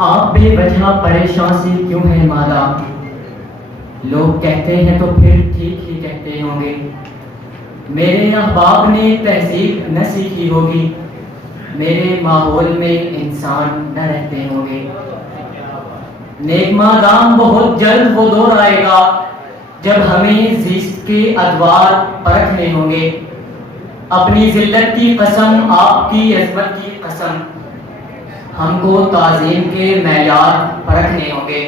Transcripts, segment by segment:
آپ بے وجہ پریشان سے کیوں ہیں مادام؟ لوگ کہتے ہیں تو پھر ٹھیک ہی کہتے ہوں گے۔ میرے احباب نے تہذیب نہ سیکھی ہوگی، میرے ماحول میں انسان نہ رہتے ہوں گے۔ نیک مادام بہت جلد وہ دور آئے گا جب ہمیں زیست کے ادوار پرکھنے ہوں گے۔ اپنی ذلت کی قسم، آپ کی عظمت کی قسم، ہم کو تعظیم کے معیار پرکھنے ہوں گے۔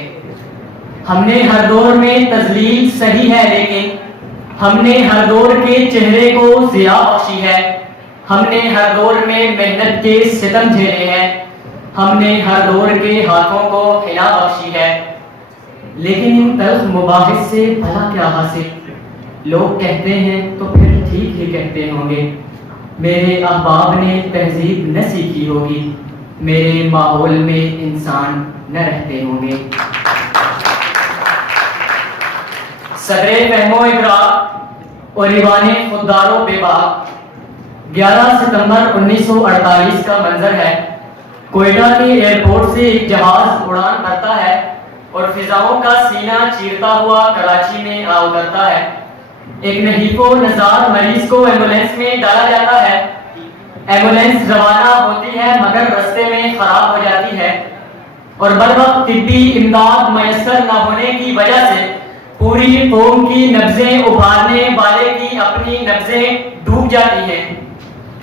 ہم نے ہر دور میں تذلیل سہی ہے، لیکن ہم نے ہر دور کے چہرے کو ضیاء بخشی ہے۔ ہم نے ہر دور میں محنت کے ستم جھیلے ہیں، ہم نے ہر دور کے ہاتھوں کو حنا بخشی ہے۔ لیکن ان تلخ مباحث سے بھلا کیا حاصل؟ لوگ کہتے ہیں تو پھر ٹھیک ہی کہتے ہوں گے۔ میرے احباب نے تہذیب نہ سیکھی ہوگی، میرے ماحول میں انسان نہ رہتے ہوں گے۔ صدر فہم و ادراک اور ایوان خوددار و بے باک، 11 ستمبر 1948 کا منظر ہے۔ کوئٹہ کے ایئرپورٹ سے ایک جہاز اڑان بھرتا ہے اور فضاؤں کا سینہ چیرتا ہوا کراچی میں آ اترتا ہے۔ ایک نحیف و نزار مریض کو ایمبولینس میں ڈالا جاتا ہے۔ ایمبولینس روانہ ہوتی ہے مگر رستے میں خراب ہو جاتی ہے اور بروقت طبی امداد میسر نہ ہونے کی وجہ سے پوری قوم کی نبضیں ابھارنے والے کی اپنی نبضیں ڈوب جاتی ہیں۔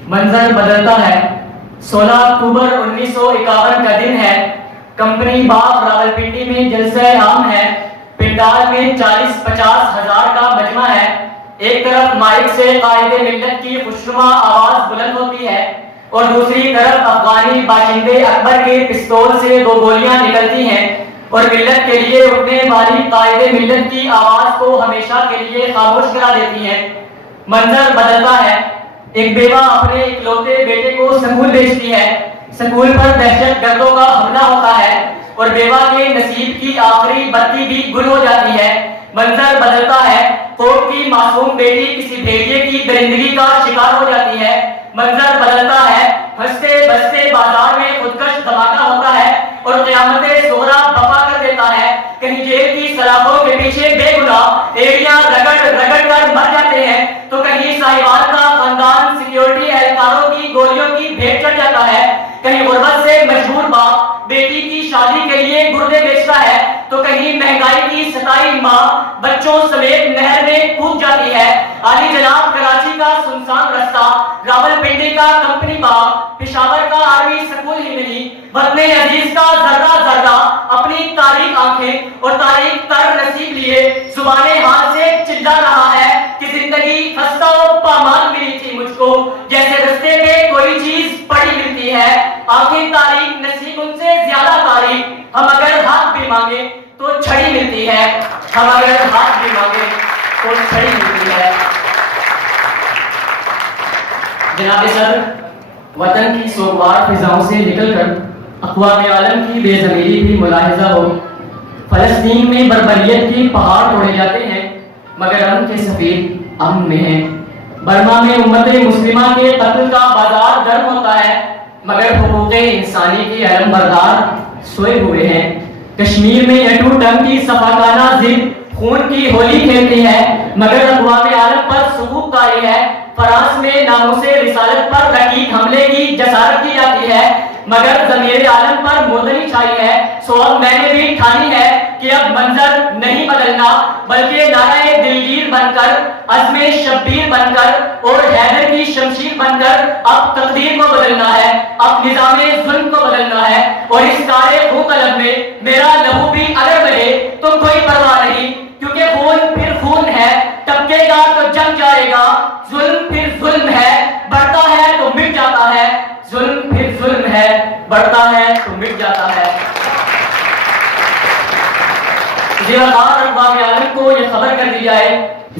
منظر بدلتا ہے۔ 16 اکتوبر 1951 کا دن ہے۔ کمپنی باغ راولپنڈی میں جلسہ عام ہے۔ پنڈال میں 40-50 ہزار کا مجمع ہے۔ ایک طرف مائک سے قائد ملت کی خوشنما آواز بلند ہوتی ہے اور دوسری طرف افغانی باشندے اکبر کے پستول سے 2 گولیاں نکلتی ہیں اور ملت کے لیے اٹھنے والی قائد ملت کی آواز کو ہمیشہ کے لیے خاموش کرا دیتی ہیں۔ منظر بدلتا ہے۔ ایک بیوہ اپنے اکلوتے بیٹے کو سکول بھیجتی ہے۔ سکول پر دہشت گردوں کا حملہ ہوتا ہے اور بیوہ کے نصیب کی آخری بتی بھی گل ہو جاتی ہے۔ منظر بدلتا ہے۔ کوٹ کی معصوم بیٹی کسی بھیڑیے کی درندگی کا شکار ہو جاتی ہے۔ منظر بدلتا ہے۔ ہنستے بستے بازار میں خودکش دھماکہ ہوتا ہے اور قیامت صغریٰ بپا کر دیتا ہے۔ کہیں جیل کی سلاخوں کے پیچھے بے گناہ ایڑیاں رگڑ رگڑ کر مر جاتے ہیں تو کہیں ساہیوال کا خاندان سیکیورٹی اہلکاروں کی گولیوں کی بھیٹ چڑھ جاتا ہے۔ کہیں غربت سے مجبور باپ بیٹی کی شادی کے لیے گردے بیچتا ہے تو کہیں مہنگائی کی ستائی ماں بچوں سمیت نہر میں کود جاتی ہے۔ عالی جناب کراچی کا سنسان رستہ، راولپنڈی کا کمپنی باغ، پشاور کا آرمی سکول ہی نہیں، وطن عزیز کا ذرہ ذرہ اپنی تاریخ آنکھیں اور تاریخ تر نصیب لیے زبان حال سے چلا رہا ہے کہ زندگی خستہ و پامال ملی تھی مجھ کو، جیسے رستے پہ کوئی چیز پڑی ملتی ہے۔ آخر تاریخ نصیب ان سے زیادہ تاریخ، ہم اگر ہاتھ بھی مانگے تو چھڑی ملتی ہے، ہم اگر ہاتھ بھی مانگے تو چھڑی ملتی ہے۔ جناب صدر، وطن کی سوگوار فضاؤں سے نکل کر اقوام عالم کی بے ضمیری بھی ملاحظہ ہو۔ فلسطین میں بربریت کے پہاڑ توڑے جاتے ہیں مگر امن کے سفیر امن میں ہیں۔ برما میں امت مسلمہ کے قتل کا بازار گرم ہوتا ہے مگر حقوق انسانی کے علم بردار سوئے ہوئے ہیں۔ کشمیر میں ایٹو ٹنگ کی صفاقانہ ضد خون کی ہولی کھیلتی ہے مگر اقوام عالم پر ثبوت طاری ہے۔ فرانس میں ناموس رسالت پر رقیق حملے کی جسارت کی جاتی ہے مگر ضمیر عالم پر مردنی چھائی ہے۔ سو اب میں نے بھی ٹھانی ہے کہ اب منظر نہیں بدلنا بلکہ نعرہ دلگیر بن کر، عزم شبیر بن کر اور حیدر کی شمشیر بن کر اب تقدیر کو بدلنا ہے، اب نظام ظلم کو بدلنا ہے۔ اور اس کارے خون قلب میں میرا لہو بھی اگر بہے تو کوئی پرواہ نہیں، کیونکہ خون پھر خون ہے، ٹپکے گا تو جم جائے گا۔ ظلم پھر ظلم ہے، بڑھتا ہے تو مٹ جاتا ہے۔ ظلم پھر ظلم ہے، بڑھتا ہے تو مٹ جاتا ہے۔ زیرخوار اقوام عالم کو یہ خبر کر دی جائے،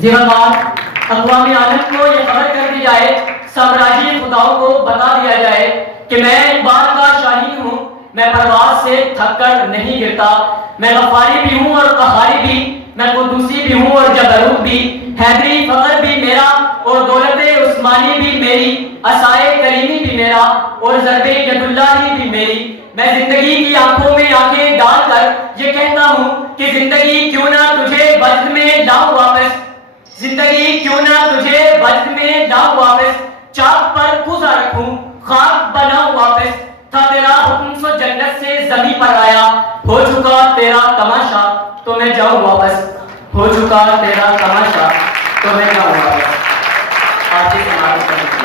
زیرخوار اقوام عالم کو یہ خبر کر دی جائے، سامراجی خداؤں کو بتا دیا جائے کہ میں اقبال کا شاہین ہوں، میں پرواز سے تھک کر نہیں گرتا، میں غفاری بھی ہوں اور قہاری بھی، میں قدوسی بھی ہوں اور جبروت بھی، حیدری فخر بھی میرا اور دولت عثمانی بھی میرا۔ میری، عصائے کلیمی بھی میرا اور ضرب ید اللہ بھی میری. میں زندگی کی آنکھوں میں آنکھیں ڈال کر یہ کہتا ہوں کہ زندگی کیوں نہ تجھے وجد میں لاؤں واپس، زندگی کیوں نہ تجھے وجد میں لاؤں واپس، چاک پر کوزہ رکھوں خاک بناؤں واپس. تھا تیرا حکم سو جنت سے زمین پر آیا، ہو چکا تیرا تماشا تو میں جاؤں واپس، ہو چکا تیرا تماشا تو میں جاؤں واپس. آپ کی سماعت کریں.